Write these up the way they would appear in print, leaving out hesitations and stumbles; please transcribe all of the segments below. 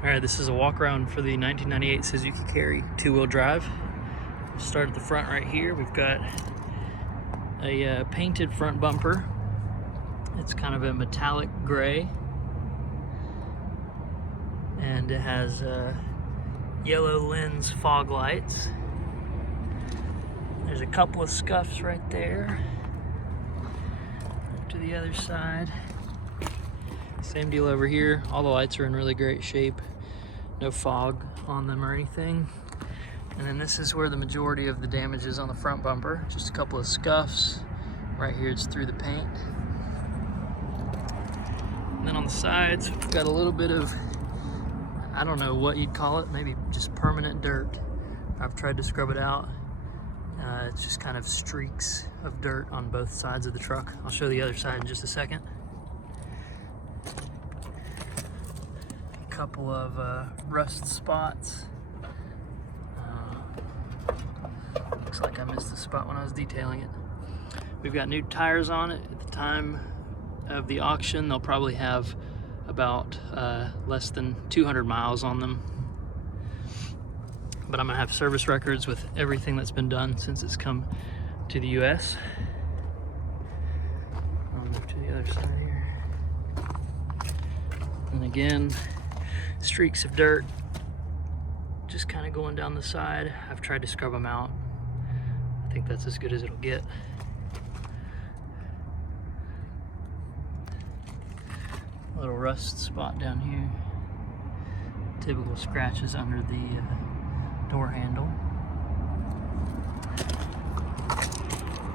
Alright, this is a walk around for the 1998 Suzuki Carry 2-wheel drive. Start at the front right here. We've got a painted front bumper. It's kind of a metallic gray. And it has yellow lens fog lights. There's a couple of scuffs right there. To the other side. Same deal over here. All the lights are in really great shape. No fog on them or anything. And then this is where the majority of the damage is on the front bumper. Just a couple of scuffs. Right here it's through the paint. And then on the sides, we've got a little bit of, I don't know what you'd call it, maybe just permanent dirt. I've tried to scrub it out. It's just kind of streaks of dirt on both sides of the truck. I'll show the other side in just a second. Couple of rust spots. Looks like I missed a spot when I was detailing it. We've got new tires on it. At the time of the auction, they'll probably have about less than 200 miles on them. But I'm gonna have service records with everything that's been done since it's come to the US. I'll move to the other side here. And again, streaks of dirt just kind of going down the side. I've tried to scrub them out. I think that's as good as it'll get. A little rust spot down here. Typical scratches under the door handle.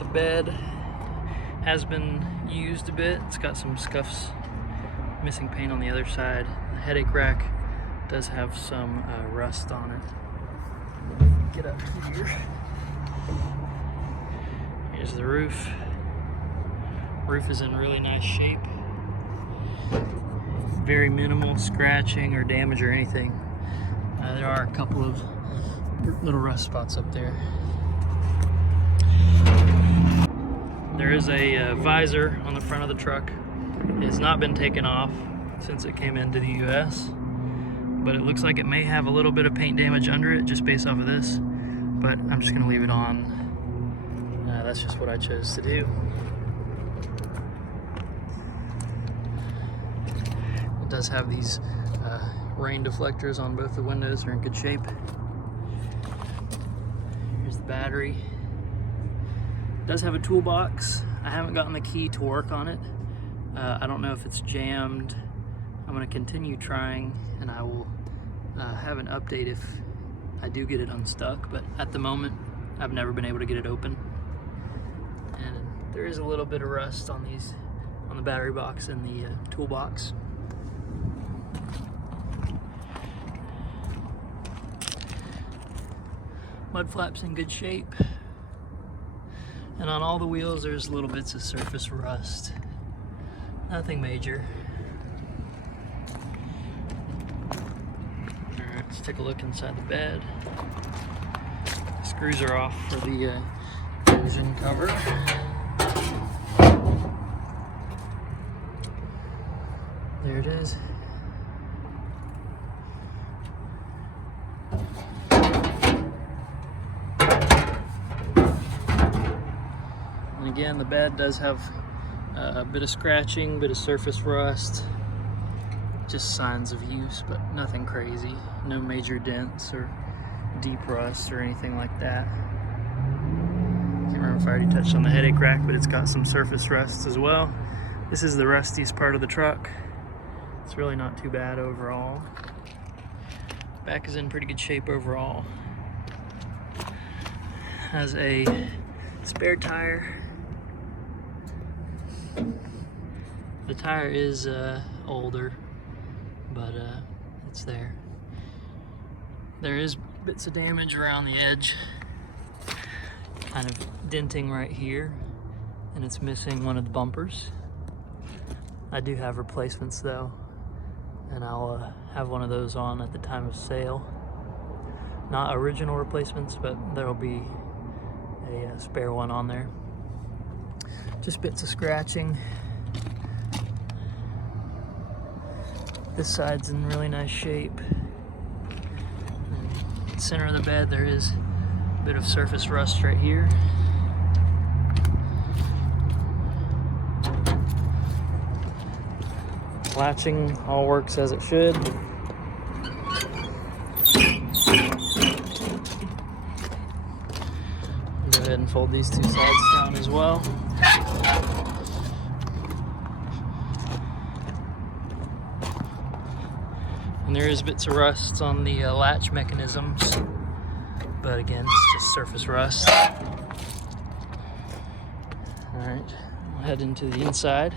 The bed has been used a bit. It's got some scuffs, missing paint on the other side. The headache rack does have some rust on it. Get up here. Here's the roof. Roof is in really nice shape. Very minimal scratching or damage or anything. There are a couple of little rust spots up there. There is a visor on the front of the truck. It has not been taken off since it came into the US, but it looks like it may have a little bit of paint damage under it just based off of this, but I'm just gonna leave it on. That's just what I chose to do. It does have these rain deflectors on both the windows. They're in good shape. Here's the battery. It does have a toolbox. I haven't gotten the key to work on it. I don't know if it's jammed. I'm going to continue trying, and I will have an update if I do get it unstuck, but at the moment I've never been able to get it open. And there is a little bit of rust on the battery box and the toolbox. Mud flaps in good shape, and on all the wheels there's little bits of surface rust. Nothing major. Alright, let's take a look inside the bed. The screws are off for the engine cover. There it is. And again, the bed does have a bit of scratching, bit of surface rust, just signs of use, but nothing crazy. No major dents or deep rust or anything like that. Can't remember if I already touched on the headache rack, but it's got some surface rust as well. This is the rustiest part of the truck. It's really not too bad overall. Back is in pretty good shape overall. Has a spare tire. The tire is older, but it's there. There is bits of damage around the edge, kind of denting right here, and it's missing one of the bumpers. I do have replacements though, and I'll have one of those on at the time of sale. Not original replacements, but there'll be a spare one on there. Just bits of scratching. This side's in really nice shape. In the center of the bed, there is a bit of surface rust right here. Latching all works as it should. Go ahead and fold these two sides down as well. And there is bits of rust on the latch mechanisms, but again, it's just surface rust. All right, we'll head into the inside.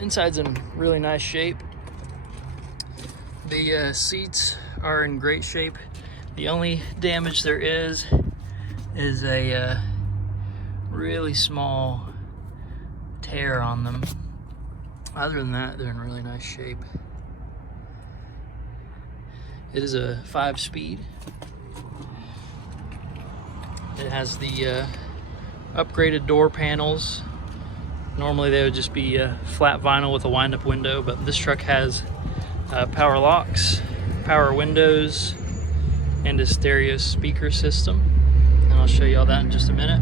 Inside's in really nice shape. The seats are in great shape. The only damage there is a really small tear on them. Other than that, they're in really nice shape. It is a 5-speed. It has the upgraded door panels. Normally they would just be flat vinyl with a wind-up window, but this truck has power locks, power windows, and a stereo speaker system. And I'll show you all that in just a minute.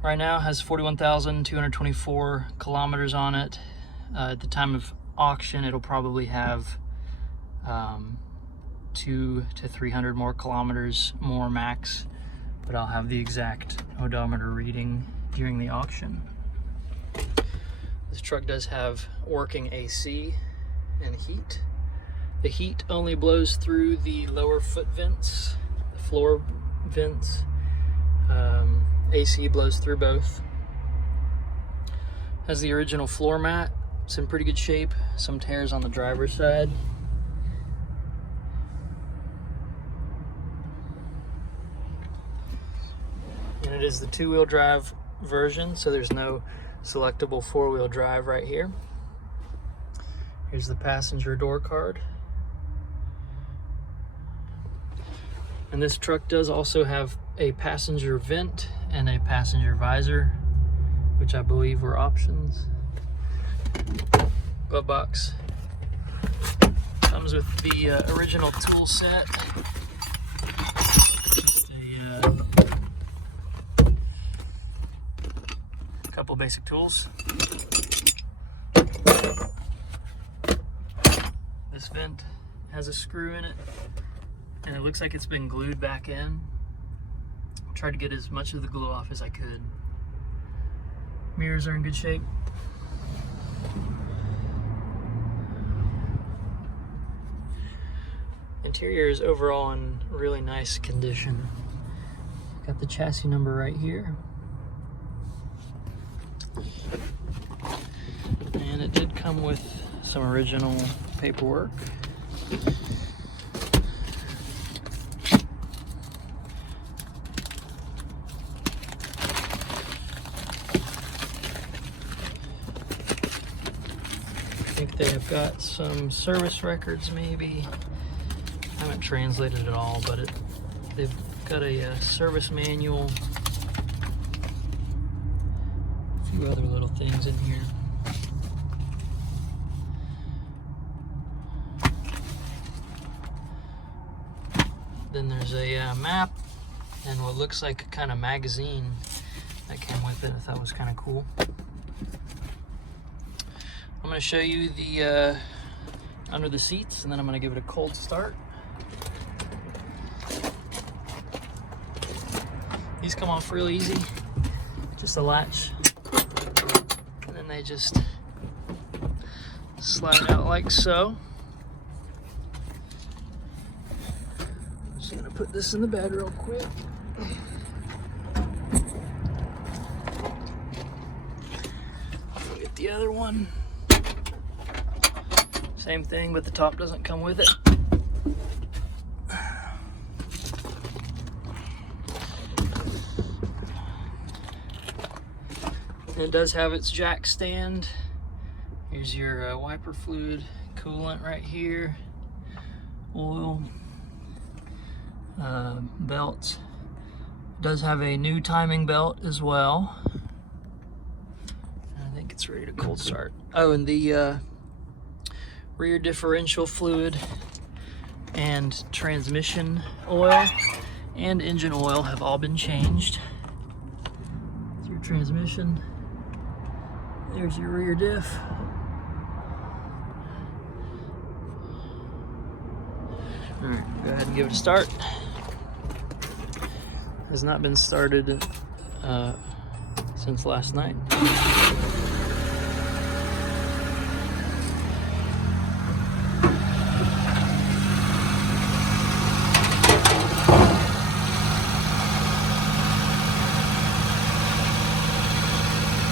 Right now it has 41,224 kilometers on it. At the time of auction, it'll probably have 200 to 300 more kilometers more max, but I'll have the exact odometer reading during the auction. This truck does have working AC and heat. The heat only blows through the lower foot vents, the floor vents. AC blows through both. Has the original floor mat. It's in pretty good shape. Some tears on the driver's side. And it is the 2-wheel drive version, so there's no selectable 4-wheel drive right here. Here's the passenger door card. And this truck does also have a passenger vent and a passenger visor, which I believe were options. Glove box. Comes with the original tool set. A couple basic tools. This vent has a screw in it, and it looks like it's been glued back in. Tried to get as much of the glue off as I could. Mirrors are in good shape. Interior is overall in really nice condition. Got the chassis number right here. And it did come with some original paperwork. I think they have got some service records maybe. I haven't translated it all, but they've got a service manual. A few other little things in here. Then there's a map and what looks like a kind of magazine that came with it. I thought was kind of cool. I'm going to show you the under the seats, and then I'm going to give it a cold start. These come off real easy, just a latch, and then they just slide out like so. I'm just gonna put this in the bed real quick. Get the other one. Same thing, but the top doesn't come with it. It does have its jack stand. Here's your wiper fluid, coolant right here, oil. belts. It does have a new timing belt as well. I think it's ready to cold start. Oh, and the rear differential fluid and transmission oil and engine oil have all been changed. There's your transmission. There's your rear diff. All right, go ahead and give it a start. Has not been started since last night.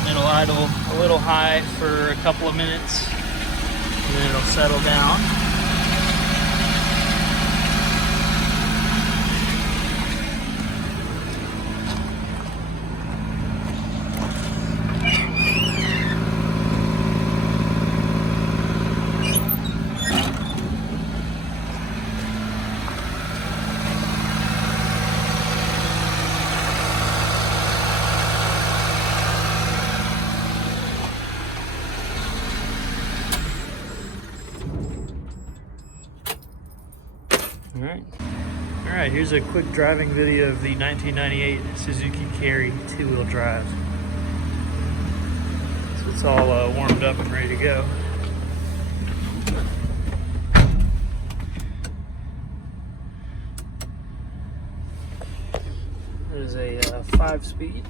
It'll idle a little high for a couple of minutes, and then it'll settle down. All right, here's a quick driving video of the 1998 Suzuki Carry two-wheel drive. So it's all warmed up and ready to go. There's a 5-speed.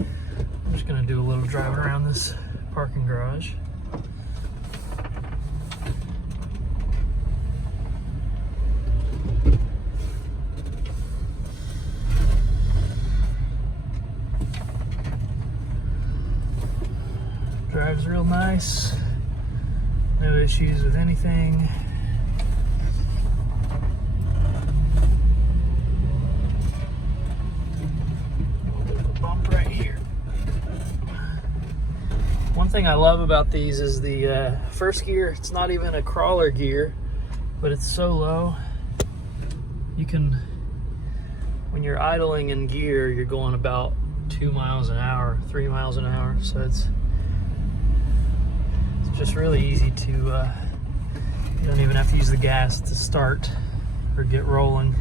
I'm just gonna do a little drive around this parking garage. Drives real nice, no issues with anything. A bump right here. One thing I love about these is the first gear. It's not even a crawler gear, but it's so low. You can, when you're idling in gear, you're going about 2 miles an hour, 3 miles an hour, so it's just really easy to, you don't even have to use the gas to start or get rolling.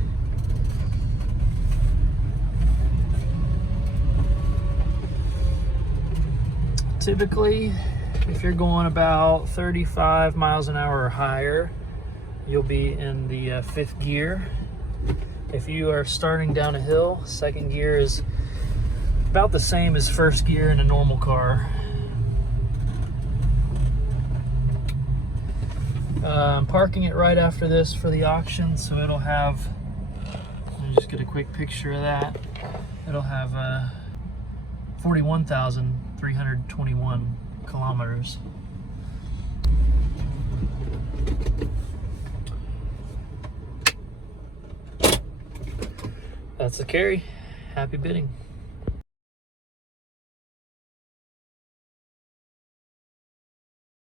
Typically, if you're going about 35 miles an hour or higher, you'll be in the 5th gear. If you are starting down a hill, 2nd gear is about the same as 1st gear in a normal car. I'm parking it right after this for the auction, so it'll have, let me just get a quick picture of that. It'll have 41,321 kilometers. That's the Carry. Happy bidding.